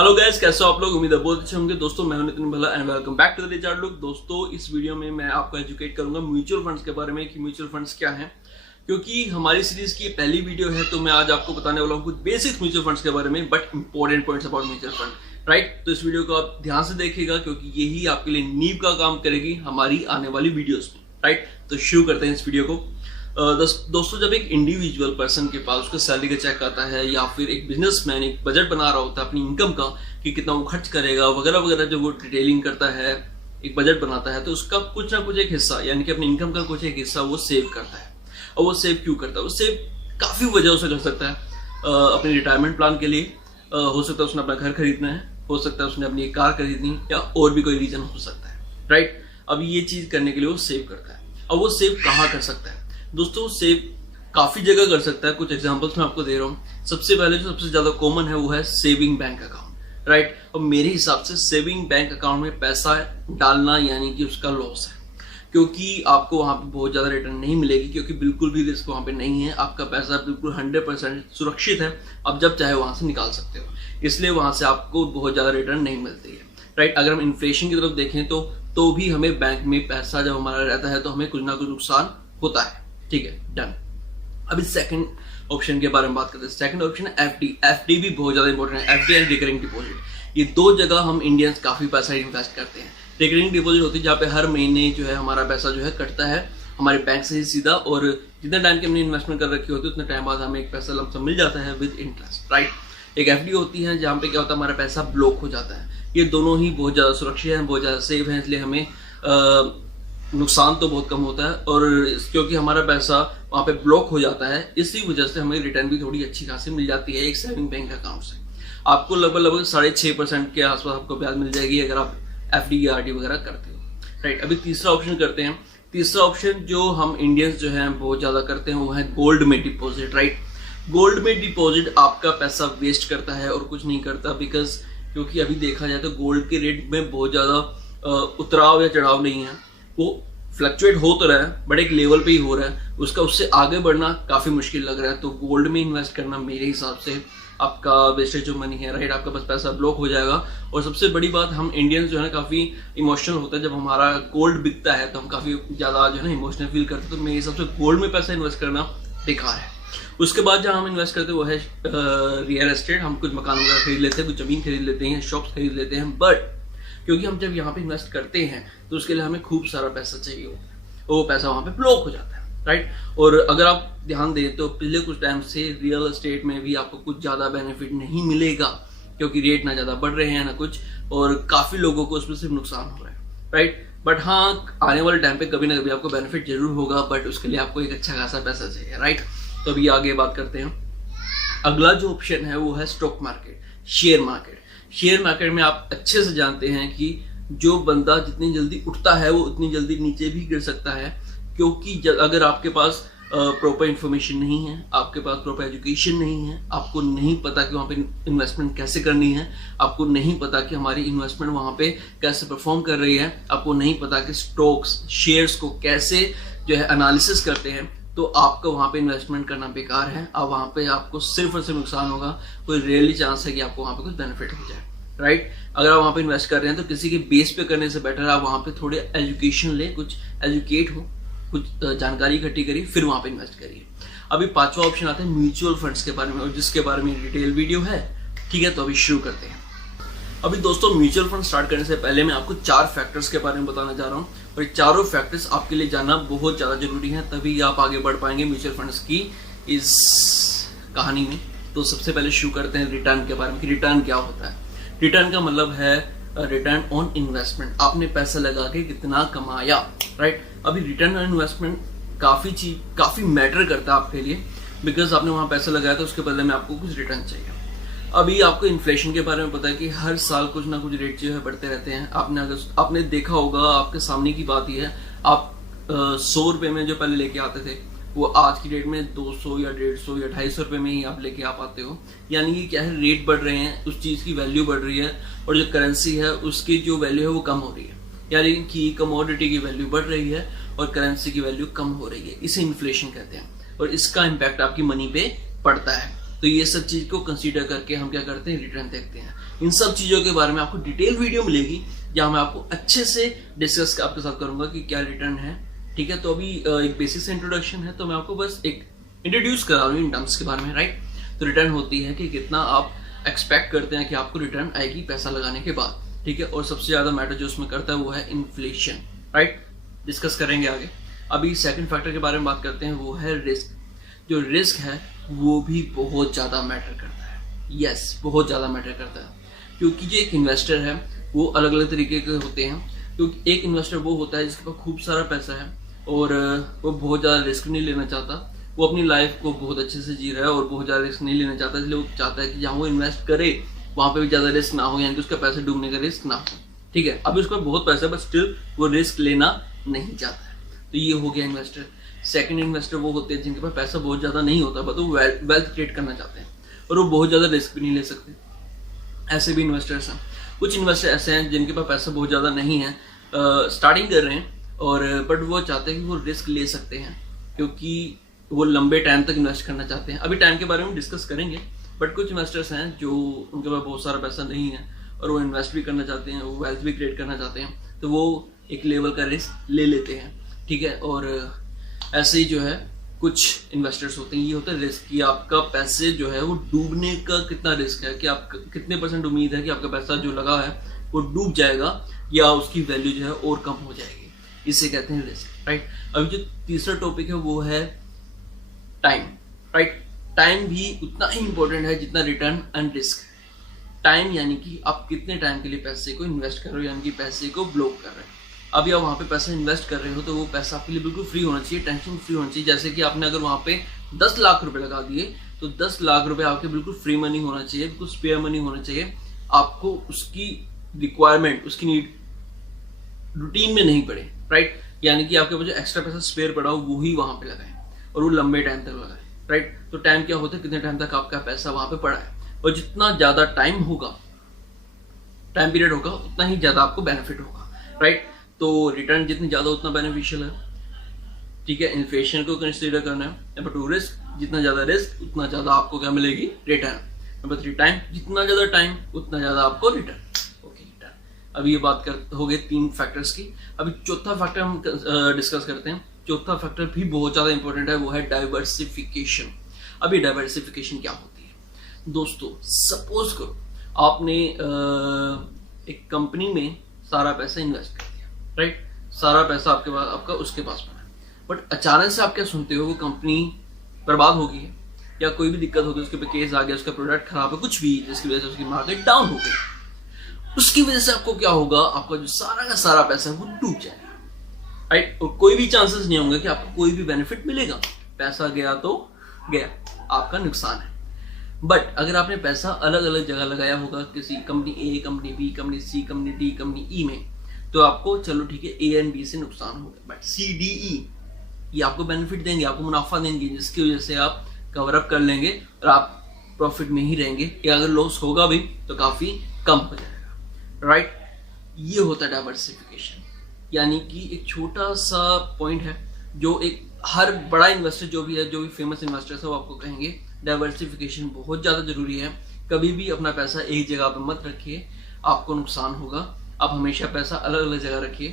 Hello guys, कैसे हो आप लोग। उम्मीद है बहुत अच्छे होंगे। दोस्तों मैं हूं Nitin Bhalla and welcome back to the Richard look. दोस्तों इस वीडियो में मैं आपको एजुकेट करूंगा म्यूचुअल फंड्स के बारे में कि म्यूचुअल फंड्स क्या हैं, क्योंकि हमारी सीरीज की पहली वीडियो है। तो मैं आज आपको बताने वाला हूं कुछ बेसिक म्यूचुअल फंड्स के बारे में, but important points about mutual fund, right. तो इस वीडियो को आप ध्यान से देखिएगा क्योंकि यही आपके लिए नींव का काम करेगी हमारी आने वाली वीडियोस में, राइट। तो शुरू करते हैं इस वीडियो को। दोस्तों जब एक इंडिविजुअल पर्सन के पास उसका सैलरी का चेक आता है या फिर एक बिजनेसमैन एक बजट बना रहा होता है अपनी इनकम का कि कितना वो खर्च करेगा वगैरह वगैरह, जब वो डिटेलिंग करता है, एक बजट बनाता है, तो उसका कुछ ना कुछ एक हिस्सा यानी कि अपनी इनकम का कुछ एक हिस्सा वो सेव करता है। और वो सेव क्यों करता है? वो सेव काफी वजहों से कर सकता है। अपने रिटायरमेंट प्लान के लिए हो सकता है उसने अपना घर खरीदना है, हो सकता है उसने अपनी एक कार खरीदनी या और भी कोई रीजन हो सकता है, राइट। अब ये चीज करने के लिए वो सेव करता है। अब वो सेव कहाँ कर सकता है? दोस्तों सेव काफी जगह कर सकता है। कुछ एग्जांपल्स मैं आपको दे रहा हूँ। सबसे पहले जो सबसे ज्यादा कॉमन है वो है सेविंग बैंक अकाउंट, राइट। और मेरे हिसाब से सेविंग बैंक अकाउंट में पैसा डालना यानी कि उसका लॉस है, क्योंकि आपको वहां पे बहुत ज्यादा रिटर्न नहीं मिलेगी, क्योंकि बिल्कुल भी रिस्क वहां पे नहीं है। आपका पैसा बिल्कुल 100% सुरक्षित है। आप जब चाहे वहां से निकाल सकते हो, इसलिए वहां से आपको बहुत ज्यादा रिटर्न नहीं मिलती है, राइट। अगर हम इन्फ्लेशन की तरफ देखें तो भी हमें बैंक में पैसा जब हमारा रहता है तो हमें कुछ ना कुछ नुकसान होता है, ठीक है, डन। अभी सेकंड ऑप्शन के बारे में बात करते हैं। सेकंड ऑप्शन है एफडी। एफडी भी बहुत ज्यादा इंपॉर्टेंट है। एफडी एंड रिकरिंग डिपॉजिट, ये दो जगह हम इंडियंस काफी पैसा इन्वेस्ट करते हैं। रिकरिंग डिपॉजिट होती है जहाँ पे हर महीने जो है हमारा पैसा जो है कटता है हमारे बैंक से ही सीधा, और जितने टाइम की हमने इन्वेस्टमेंट कर रखी होती है उतने टाइम बाद हमें एक पैसा लमसम मिल जाता है विद इंटरेस्ट, राइट। एक एफडी होती है जहाँ पे क्या होता है हमारा पैसा ब्लॉक हो जाता है। ये दोनों ही बहुत ज्यादा सुरक्षित है, बहुत ज्यादा सेफ है, इसलिए हमें नुकसान तो बहुत कम होता है। और क्योंकि हमारा पैसा वहां पे ब्लॉक हो जाता है, इसी वजह से हमें रिटर्न भी थोड़ी अच्छी खासी मिल जाती है एक सेविंग बैंक अकाउंट से। आपको लगभग 6.5% के आसपास आपको ब्याज मिल जाएगी अगर आप एफडी या आरडी वगैरह करते हो, राइट। अभी तीसरा ऑप्शन करते हैं। तीसरा ऑप्शन जो हम इंडियंस जो है बहुत ज्यादा करते हैं वो है गोल्ड में डिपॉजिट, राइट। गोल्ड में डिपॉजिट आपका पैसा वेस्ट करता है और कुछ नहीं करता, बिकॉज क्योंकि अभी देखा जाए तो गोल्ड के रेट में बहुत ज्यादा उतराव या चढ़ाव नहीं है। वो फ्लक्चुएट हो तो रहा है बट एक लेवल पे ही हो रहा है, उससे आगे बढ़ना काफी मुश्किल लग रहा है। तो गोल्ड में इन्वेस्ट करना मेरे हिसाब से आपका वेस्टेज जो मनी है, राइट। आपका बस पैसा ब्लॉक हो जाएगा। और सबसे बड़ी बात, हम इंडियंस जो है ना काफी इमोशनल होता है। जब हमारा गोल्ड बिकता है तो हम काफी ज्यादा जो है ना इमोशनल फील करते हैं। तो मेरे हिसाब से गोल्ड में पैसा इन्वेस्ट करना बेकार है। उसके बाद जहां हम इन्वेस्ट करते हैं वो है रियल एस्टेट। हम कुछ मकान वगैरह खरीद लेते हैं, कुछ जमीन खरीद लेते हैं, शॉप्स खरीद लेते हैं, बट क्योंकि हम जब यहाँ पे इन्वेस्ट करते हैं तो उसके लिए हमें खूब सारा पैसा चाहिए हो, वो पैसा वहां पे ब्लॉक हो जाता है, राइट। और अगर आप ध्यान दें तो पिछले कुछ टाइम से रियल एस्टेट में भी आपको कुछ ज्यादा बेनिफिट नहीं मिलेगा, क्योंकि रेट ना ज्यादा बढ़ रहे हैं ना कुछ, और काफी लोगों को उसमें सिर्फ नुकसान हो रहा है, राइट। बट हाँ, आने वाले टाइम पे कभी ना कभी आपको बेनिफिट जरूर होगा, बट उसके लिए आपको एक अच्छा खासा पैसा चाहिए, राइट। तो अभी आगे बात करते हैं। अगला जो ऑप्शन है वो है stock market, share market. Share market में आप अच्छे से जानते हैं कि जो बंदा जितनी जल्दी उठता है वो उतनी जल्दी नीचे भी गिर सकता है, क्योंकि अगर आपके पास प्रॉपर इंफॉर्मेशन नहीं है, आपके पास प्रॉपर एजुकेशन नहीं है, आपको नहीं पता कि वहाँ पे इन्वेस्टमेंट कैसे करनी है, आपको नहीं पता कि हमारी इन्वेस्टमेंट वहाँ पे कैसे परफॉर्म कर रही है, आपको नहीं पता कि स्टॉक्स शेयर्स को कैसे जो है एनालिसिस करते हैं, तो आपको वहां पे इन्वेस्टमेंट करना बेकार है। अब वहां पे आपको सिर्फ और सिर्फ नुकसान होगा। कोई रियली चांस है कि आपको वहां पे कुछ बेनिफिट हो जाए, राइट। अगर आप वहां पे इन्वेस्ट कर रहे हैं तो किसी के बेस पे करने से बेटर है आप वहां पे थोड़े एजुकेशन ले, कुछ एजुकेट हो, कुछ जानकारी इकट्ठी करिए, फिर वहां पे इन्वेस्ट करिए। अभी पांचवा ऑप्शन आता है म्यूचुअल फंड्स के बारे में, और जिसके बारे में डिटेल वीडियो है, ठीक है। तो अभी शुरू करते हैं। अभी दोस्तों म्यूचुअल फंड स्टार्ट करने से पहले मैं आपको 4 फैक्टर्स के बारे में बताना चाह रहा हूँ, और ये चारों फैक्टर्स आपके लिए जानना बहुत ज्यादा जरूरी है, तभी आप आगे बढ़ पाएंगे म्यूचुअल फंड्स की इस कहानी में। तो सबसे पहले शुरू करते हैं रिटर्न के बारे में कि रिटर्न क्या होता है। रिटर्न का मतलब है रिटर्न ऑन इन्वेस्टमेंट। आपने पैसा लगा के कितना कमाया, राइट। अभी रिटर्न ऑन इन्वेस्टमेंट काफी मैटर करता है आपके लिए, बिकॉज आपने वहां पैसा लगाया तो उसके बदले में आपको कुछ रिटर्न चाहिए। अभी आपको इन्फ्लेशन के बारे में पता है कि हर साल कुछ ना कुछ रेट जो है बढ़ते रहते हैं। आपने देखा होगा, आपके सामने की बात ही है, आप 100 रुपए में जो पहले लेके आते थे वो आज की डेट में 200 या 150 या 250 रुपए में ही आप लेके आ पाते हो। यानी कि क्या है, रेट बढ़ रहे हैं, उस चीज की वैल्यू बढ़ रही है, और जो करेंसी है उसकी जो वैल्यू है वो कम हो रही है। यानी कि कमोडिटी की वैल्यू बढ़ रही है और करेंसी की वैल्यू कम हो रही है। इसे इन्फ्लेशन कहते हैं, और इसका इम्पैक्ट आपकी मनी पे पड़ता है। तो ये सब चीज को कंसीडर करके हम क्या करते हैं, रिटर्न देखते हैं। इन सब चीजों के बारे में आपको डिटेल वीडियो मिलेगी जहां मैं आपको अच्छे से डिस्कस आपके साथ करूंगा कि क्या रिटर्न है। ठीक है, तो अभी एक बेसिक से इंट्रोडक्शन है, तो मैं आपको बस एक इंट्रोड्यूस करा रहा हूँ इन टर्म्स के बारे में, राइट। तो रिटर्न होती है कि कितना आप एक्सपेक्ट करते हैं कि आपको रिटर्न आएगी पैसा लगाने के बाद। ठीक है, और सबसे ज्यादा मैटर जो उसमें करता है वो है इन्फ्लेशन, राइट। डिस्कस करेंगे आगे। अभी सेकंड फैक्टर के बारे में बात करते हैं, वो है रिस्क। जो रिस्क है वो भी बहुत ज्यादा मैटर करता है। यस, बहुत ज्यादा मैटर करता है, क्योंकि जो एक इन्वेस्टर है वो अलग अलग तरीके के होते हैं। क्योंकि एक इन्वेस्टर वो होता है जिसके पास खूब सारा पैसा है और वो बहुत ज्यादा रिस्क नहीं लेना चाहता, वो अपनी लाइफ को बहुत अच्छे से जी रहा है और बहुत ज्यादा रिस्क नहीं लेना चाहता, इसलिए वो चाहता है कि जहाँ वो इन्वेस्ट करे वहां पे भी ज्यादा रिस्क ना हो, यानी कि उसका पैसा डूबने का रिस्क ना हो। ठीक है, अभी उसका बहुत पैसा है बट स्टिल वो रिस्क लेना नहीं चाहता है। तो ये हो गया इन्वेस्टर। सेकंड इन्वेस्टर वो होते हैं जिनके पास पैसा बहुत ज्यादा नहीं होता बट वो वेल्थ क्रिएट करना चाहते हैं और वो बहुत ज्यादा रिस्क भी नहीं ले सकते। ऐसे भी इन्वेस्टर्स हैं। कुछ इन्वेस्टर ऐसे हैं जिनके पास पैसा बहुत ज्यादा नहीं है, स्टार्टिंग कर रहे हैं और बट वो चाहते हैं कि वो रिस्क ले सकते हैं क्योंकि वो लंबे टाइम तक इन्वेस्ट करना चाहते हैं। अभी टाइम के बारे में डिस्कस करेंगे, बट कुछ इन्वेस्टर्स हैं जो उनके पास बहुत सारा पैसा नहीं है और वो इन्वेस्ट भी करना चाहते हैं, वो वेल्थ भी क्रिएट करना चाहते हैं, तो वो एक लेवल का रिस्क ले लेते हैं। ठीक है, और ऐसे ही जो है कुछ इन्वेस्टर्स होते हैं, ये होता है रिस्क कि आपका पैसे जो है वो डूबने का कितना रिस्क है, कि आप कितने % उम्मीद है कि आपका पैसा जो लगा है वो डूब जाएगा या उसकी वैल्यू जो है और कम हो जाएगी, इसे कहते हैं रिस्क, राइट। अभी जो तीसरा टॉपिक है वो है टाइम, राइट। टाइम भी उतना ही इंपॉर्टेंट है जितना रिटर्न एंड रिस्क। टाइम यानी कि आप कितने टाइम के लिए पैसे को इन्वेस्ट कर रहे हो, यानी कि पैसे को ब्लॉक कर रहे हो। अभी आप वहाँ पे पैसा इन्वेस्ट कर रहे हो तो वो पैसा आपके लिए बिल्कुल फ्री होना चाहिए, टेंशन फ्री होना चाहिए। जैसे कि आपने अगर वहाँ पे 10 लाख रुपए लगा दिए तो 10 लाख रुपए आपके बिल्कुल फ्री मनी होना चाहिए, बिल्कुल स्पेयर मनी होना चाहिए। आपको उसकी रिक्वायरमेंट, उसकी नीड रूटीन में नहीं पड़े, राइट। यानी कि आपके पास जो एक्स्ट्रा पैसा स्पेयर पड़ा हो वो ही वहां पे लगाए और वो लंबे टाइम तक लगाए, राइट। तो टाइम क्या होता है, कितने टाइम तक आपका पैसा वहां पे पड़ा है, और जितना ज्यादा टाइम होगा, टाइम पीरियड होगा, उतना ही ज्यादा आपको बेनिफिट होगा, राइट। तो रिटर्न जितनी ज्यादा उतना बेनिफिशियल है। ठीक है, इन्फ्लेशन को कंसीडर करना है। नंबर 2 रिस्क, जितना ज्यादा रिस्क उतना ज्यादा आपको क्या मिलेगी, रिटर्न। नंबर 3 टाइम, जितना ज्यादा टाइम उतना ज्यादा आपको रिटर्न। Okay, return. अभी ये बात हो गई 3 फैक्टर्स की। अभी चौथा फैक्टर हम डिस्कस करते हैं। चौथा फैक्टर भी बहुत ज्यादा इंपॉर्टेंट है, वो है डाइवर्सिफिकेशन। अभी डाइवर्सिफिकेशन क्या होती है दोस्तों, सपोज करो आपने एक कंपनी में सारा पैसा इन्वेस्ट कर दिया, राइट। सारा पैसा आपके पास, आपका उसके पास पड़ा है, बट अचानक से आप क्या सुनते हो, वो कंपनी बर्बाद हो गई है या कोई भी दिक्कत होगी, उसके पे केस आ गया, उसका प्रोडक्ट खराब है, कुछ भी जिसकी वजह से उसकी मार्केट डाउन हो गई। उसकी वजह से आपको क्या होगा, आपका जो सारा का सारा पैसा वो डूब जाएगा, राइट। और कोई भी चांसेस नहीं होंगे कि आपको कोई भी बेनिफिट मिलेगा। पैसा गया तो गया, आपका नुकसान है। बट अगर आपने पैसा अलग अलग जगह लगाया होगा, किसी कंपनी ए, कंपनी बी, कंपनी सी, कंपनी डी, कंपनी ई में, तो आपको चलो ठीक है ए एंड बी से नुकसान होगा, बट सी, डी, ई ये आपको बेनिफिट देंगे, आपको मुनाफा देंगे, जिसकी वजह से आप कवर अप कर लेंगे और आप प्रॉफिट में ही रहेंगे, या अगर लॉस होगा भी तो काफी कम हो जाएगा, राइट। ये होता है डाइवर्सिफिकेशन। यानी कि एक छोटा सा पॉइंट है जो एक हर बड़ा इन्वेस्टर जो भी है, जो भी फेमस इन्वेस्टर है, वो आपको कहेंगे डाइवर्सिफिकेशन बहुत ज्यादा जरूरी है। कभी भी अपना पैसा एक जगह पे मत रखिए, आपको नुकसान होगा। आप हमेशा पैसा अलग अलग जगह रखिए,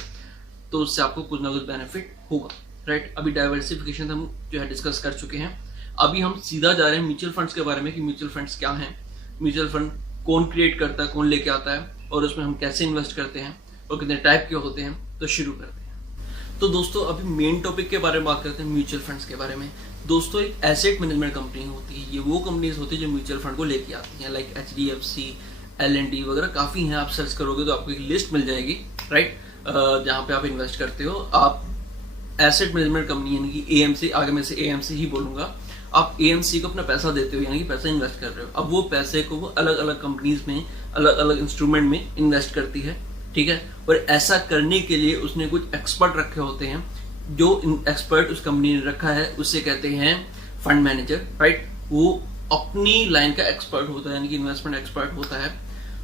तो उससे आपको कुछ ना कुछ बेनिफिट होगा, राइट। अभी डाइवर्सिफिकेशन हम जो है डिस्कस कर चुके हैं। अभी हम सीधा जा रहे हैं म्यूचुअल फंड्स के बारे में कि म्यूचुअल फंड्स क्या हैं, म्यूचुअल फंड कौन क्रिएट करता है, कौन लेके आता है, और उसमें हम कैसे इन्वेस्ट करते हैं और कितने टाइप के होते हैं। तो शुरू करते हैं। तो दोस्तों अभी मेन टॉपिक के बारे में बात करते हैं, म्यूचुअल फंड्स के बारे में। दोस्तों एक एसेट मैनेजमेंट कंपनी होती है, ये वो कंपनीज होती है जो म्यूचुअल फंड को लेके आती हैं, लाइक HDFC, L&T वगैरह काफी हैं। आप सर्च करोगे तो आपको एक लिस्ट मिल जाएगी, राइट, जहाँ पे आप इन्वेस्ट करते हो। आप एसेट मैनेजमेंट कंपनी यानी कि AMC, आगे मैं से AMC ही बोलूंगा, आप AMC को अपना पैसा देते हो, यानी कि पैसा इन्वेस्ट कर रहे हो। अब वो पैसे को वो अलग अलग कंपनीज में, अलग अलग इंस्ट्रूमेंट में इन्वेस्ट करती है, ठीक है। और ऐसा करने के लिए उसने कुछ एक्सपर्ट रखे होते हैं, जो एक्सपर्ट उस कंपनी ने रखा है उसे कहते हैं फंड मैनेजर, राइट। वो अपनी लाइन का एक्सपर्ट होता है, यानी कि इन्वेस्टमेंट एक्सपर्ट होता है,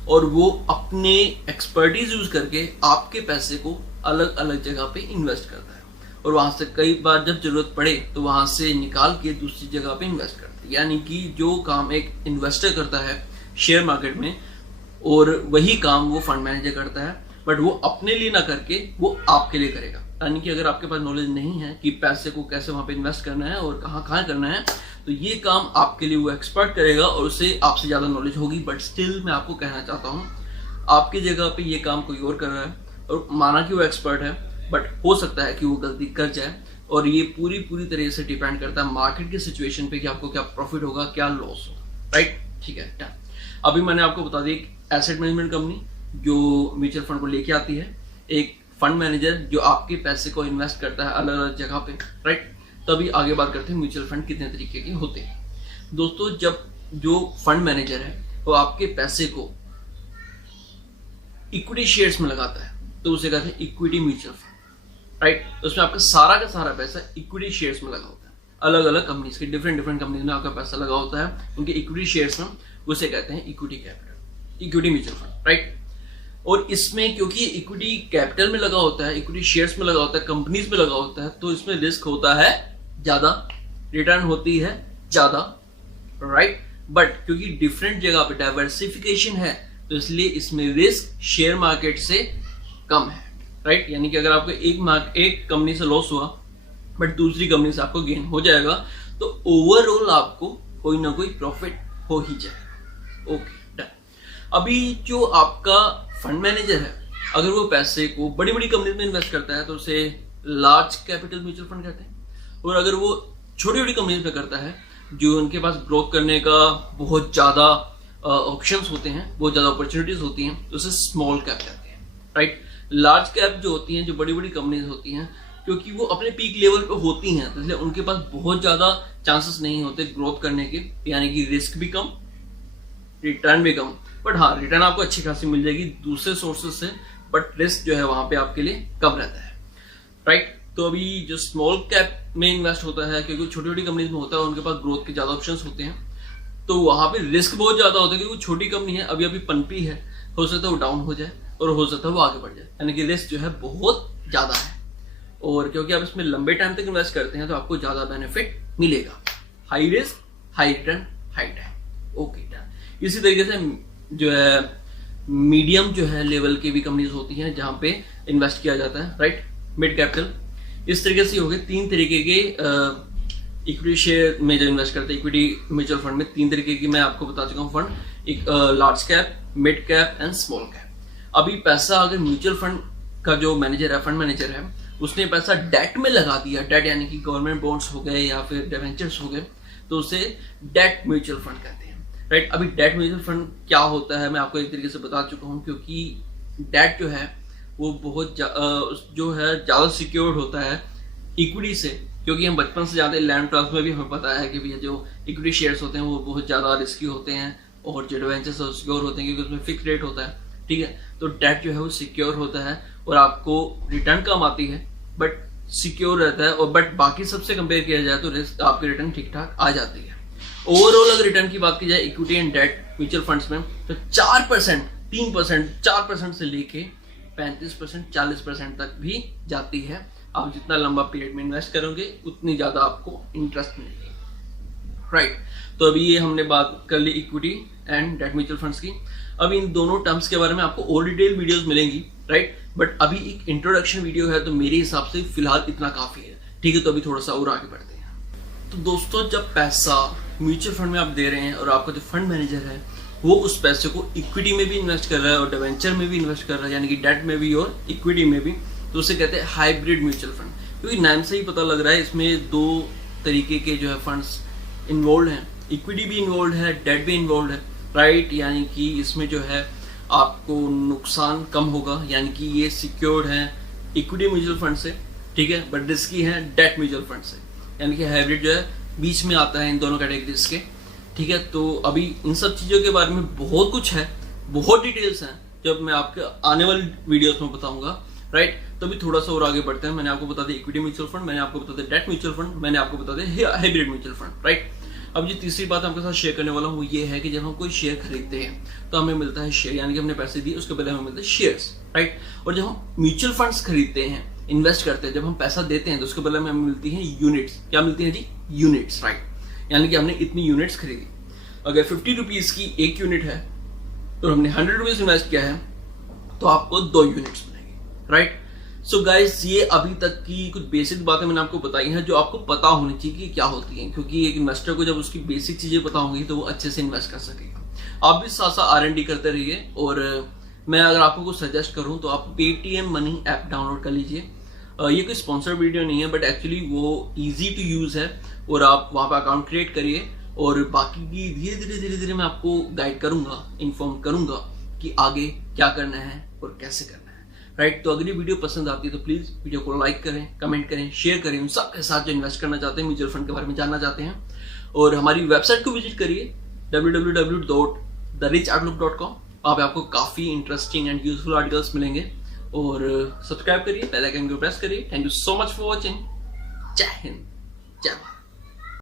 और वो अपने एक्सपर्टीज यूज करके आपके पैसे को अलग अलग जगह पे इन्वेस्ट करता है, और वहां से कई बार जब जरूरत पड़े तो वहां से निकाल के दूसरी जगह पे इन्वेस्ट करता है। सकती। यानी कि जो काम एक इन्वेस्टर करता है शेयर मार्केट में और वही काम वो फंड मैनेजर करता है, बट वो अपने लिए ना करके वो आपके लिए करेगा। यानी कि अगर आपके पास नॉलेज नहीं है कि पैसे को कैसे वहां पे इन्वेस्ट करना है और कहाँ कहाँ करना है, तो ये काम आपके लिए वो एक्सपर्ट करेगा और उसे आपसे ज्यादा नॉलेज होगी। बट स्टिल मैं आपको कहना चाहता हूँ, आपकी जगह पे ये काम कोई और कर रहा है और माना कि वो एक्सपर्ट है, बट हो सकता है कि वो गलती कर जाए। और ये पूरी तरह से डिपेंड करता है मार्केट की सिचुएशन पे कि आपको क्या प्रॉफिट होगा, क्या लॉस होगा, राइट? ठीक है, डन। अभी मैंने आपको बता दी एक एसेट मैनेजमेंट कंपनी जो म्यूचुअल फंड को लेके आती है, एक फंड मैनेजर जो आपके पैसे को इन्वेस्ट करता है अलग अलग जगह पे, राइट? तभी आगे बात करते हैं म्यूचुअल फंड कितने तरीके के होते हैं। दोस्तों, जब जो फंड मैनेजर है वो आपके पैसे को इक्विटी शेयर्स में लगाता है तो उसे कहते हैं इक्विटी म्यूचुअल फंड, राइट? तो उसमें आपका सारा का सारा पैसा इक्विटी शेयर्स में लगा होता है। अलग अलग कंपनीज के डिफरेंट कंपनीज में आपका पैसा लगा होता है, उनके इक्विटी शेयर्स में, उसे कहते हैं equity capital, equity mutual fund, right? और इसमें क्योंकि इक्विटी कैपिटल में लगा होता है, इक्विटी शेयर्स में लगा होता है, कंपनीज में लगा होता है, तो इसमें रिस्क होता है ज्यादा, रिटर्न होती है ज्यादा, राइट? बट क्योंकि डिफरेंट जगह पे डाइवर्सिफिकेशन है तो इसलिए इसमें रिस्क शेयर मार्केट से कम है, राइट? यानी कि अगर आपको एक कंपनी से लॉस हुआ बट दूसरी कंपनी से आपको गेन हो जाएगा, तो ओवरऑल आपको कोई ना कोई प्रॉफिट हो ही जाएगा। Okay, done. अभी जो आपका फंड मैनेजर है, अगर वो पैसे को बड़ी बड़ी कंपनी में इन्वेस्ट करता है तो उसे लार्ज कैपिटल म्यूचुअल फंड कहते हैं, और अगर वो छोटी छोटी कंपनीज में करता है जो उनके पास ग्रोथ करने का बहुत ज्यादा ऑप्शंस होते हैं, बहुत ज्यादा अपॉर्चुनिटीज होती हैं, तो उसे स्मॉल कैप कहते हैं, राइट? लार्ज कैप जो होती हैं, जो बड़ी बड़ी कंपनीज होती हैं, क्योंकि वो अपने पीक लेवल पे होती हैं, तो इसलिए उनके पास बहुत ज्यादा चांसेस नहीं होते ग्रोथ करने के, यानी कि रिस्क भी कम, रिटर्न भी कम। बट हाँ, रिटर्न आपको अच्छी खासी मिल जाएगी दूसरे सोर्सेज से, बट रिस्क जो है वहां पे आपके लिए कम रहता है, राइट? तो अभी जो स्मॉल कैप में इन्वेस्ट होता है, क्योंकि छोटी छोटी कंपनीज में होता है, उनके पास ग्रोथ के ज्यादा ऑप्शंस होते हैं, तो वहां पे रिस्क बहुत ज्यादा होता है, क्योंकि छोटी कंपनी है, अभी पनपी है, हो सकता है वो डाउन हो जाए और हो सकता है वो आगे बढ़ जाए, यानी कि रिस्क जो है बहुत ज्यादा है। और क्योंकि आप इसमें लंबे टाइम तक इन्वेस्ट करते हैं तो आपको ज्यादा बेनिफिट मिलेगा। High risk, high return, high time. Okay, done. इसी तरीके से जो है मीडियम जो है लेवल की भी कंपनीज होती हैं जहां पे इन्वेस्ट किया जाता है, राइट? Mid capital. इस तरीके से हो गए तीन तरीके के इक्विटी शेयर में जो इन्वेस्ट करते हैं, इक्विटी म्यूचुअल फंड में तीन तरीके की मैं आपको बता चुका हूँ फंड, एक large cap, mid cap and small cap. अभी पैसा अगर म्यूचुअल फंड का जो मैनेजर है, फंड मैनेजर है, उसने पैसा डेट में लगा दिया, डेट यानी कि गवर्नमेंट बॉन्ड्स हो गए या फिर डिवेंचर्स हो गए, तो उसे डेट म्यूचुअल फंड कहते हैं, राइट? अभी डेट म्यूचुअल फंड क्या होता है मैं आपको एक तरीके से बता चुका हूँ, क्योंकि डेट जो है वो बहुत जो है ज्यादा सिक्योर्ड होता है इक्विटी से, क्योंकि हम बचपन से जानते हैं, लैंड ट्रस्ट में भी हमें पता है कि भैया जो इक्विटी शेयर्स होते हैं वो बहुत ज्यादा रिस्की होते हैं, और जो डिवेंचर्स सिक्योर होते हैं क्योंकि उसमें फिक्स रेट होता है, ठीक है? तो डेट जो है वो सिक्योर होता है और आपको रिटर्न कम आती है बट सिक्योर रहता है, और बट बाकी सबसे कंपेयर किया जाए तो रिस्क आपकी रिटर्न ठीक ठाक आ जाती है। ओवरऑल अगर रिटर्न की बात की जाए equity and debt mutual funds में, तो 4%, 3%, 4% से लेके 35%, 40% तक भी जाती है। आप जितना लंबा पीरियड में इन्वेस्ट करोगे उतनी ज्यादा आपको इंटरेस्ट मिलेगी, राइट? तो अभी ये हमने बात कर ली equity and debt mutual funds की। अभी इन दोनों टर्म्स के बारे में आपको और डिटेल वीडियोस मिलेंगी, राइट? बट अभी एक इंट्रोडक्शन वीडियो है, तो मेरे हिसाब से फिलहाल इतना काफी है, ठीक है? तो अभी थोड़ा सा और आगे बढ़ते हैं। तो दोस्तों, जब पैसा म्यूचुअल फंड में आप दे रहे हैं और आपका जो फंड मैनेजर है वो उस पैसे को इक्विटी में भी इन्वेस्ट कर रहा है और डिवेंचर में भी इन्वेस्ट कर रहा है, यानी कि डेट में भी और इक्विटी में भी, तो उसे कहते हैं हाइब्रिड म्यूचुअल फंड। क्योंकि नाम से ही पता लग रहा है इसमें दो तरीके के जो है फंड्स इन्वॉल्व हैं, इक्विटी भी इन्वॉल्व है, डेट भी इन्वॉल्व है, राइट? यानी कि इसमें जो है आपको नुकसान कम होगा, यानी कि ये सिक्योर्ड है इक्विटी म्यूचुअल फंड से, ठीक है? बट रिस्की है डेट म्यूचुअल फंड से, यानी कि हाइब्रिड जो है बीच में आता है इन दोनों कैटेगरीज के, ठीक है? तो अभी इन सब चीजों के बारे में बहुत कुछ है, बहुत डिटेल्स हैं, जब मैं आपके आने वाली वीडियोस में बताऊंगा, राइट? तो अभी थोड़ा सा और आगे बढ़ते हैं। मैंने आपको बता दिया इक्विटी म्यूचुअल फंड, मैंने आपको बता दिया डेट म्यूचुअल फंड, मैंने आपको बता दिया हाइब्रिड म्यूचुअल फंड, राइट? अब जो तीसरी बात आपके साथ शेयर करने वाला हूँ वो ये है कि जब हम कोई शेयर खरीदते हैं तो हमें मिलता है शेयर, यानी कि हमने पैसे दिए उसके बदले हमें मिलते हैं शेयर्स, राइट? और जब हम म्यूचुअल फंड्स खरीदते हैं, इन्वेस्ट करते हैं, जब हम पैसा देते हैं तो उसके बदले में हमें मिलती है यूनिट्स। क्या मिलती है जी? Units, right? यानी कि हमने इतनी यूनिट्स खरीदी। अगर 50 रुपीज की एक यूनिट है तो हमने 100 रुपीज इन्वेस्ट किया है तो आपको 2 यूनिट्स मिलेंगे, राइट। सो गाइस, ये अभी तक की कुछ बेसिक बातें मैंने आपको बताई हैं जो आपको पता होनी चाहिए कि क्या होती हैं, क्योंकि एक इन्वेस्टर को जब उसकी बेसिक चीजें पता होंगी तो वो अच्छे से इन्वेस्ट कर सकेगा। आप भी साथ साथ R&D करते रहिए। और मैं अगर आपको कुछ सजेस्ट करूं तो आप पेटीएम मनी ऐप डाउनलोड कर लीजिए। ये कोई स्पॉन्सर वीडियो नहीं है, बट एक्चुअली वो इजी टू यूज है और आप वहां पर अकाउंट क्रिएट करिए और बाकी की धीरे धीरे मैं आपको गाइड करूंगा, इन्फॉर्म करूंगा कि आगे क्या करना है और कैसे करना है, राइट। तो अगर ये वीडियो पसंद आती है तो प्लीज वीडियो को लाइक करें, कमेंट करें, शेयर करें उन सबके साथ जो इन्वेस्ट करना चाहते हैं, म्यूचुअल फंड के बारे में जानना चाहते हैं। और हमारी वेबसाइट को विजिट करिए www.therichartlook.com। वहाँ पे आपको काफी इंटरेस्टिंग एंड यूजफुल आर्टिकल्स मिलेंगे। और सब्सक्राइब करिए, बेल आइकन को प्रेस करिए। Thank you so much for watching. जय हिंद, जय भारत।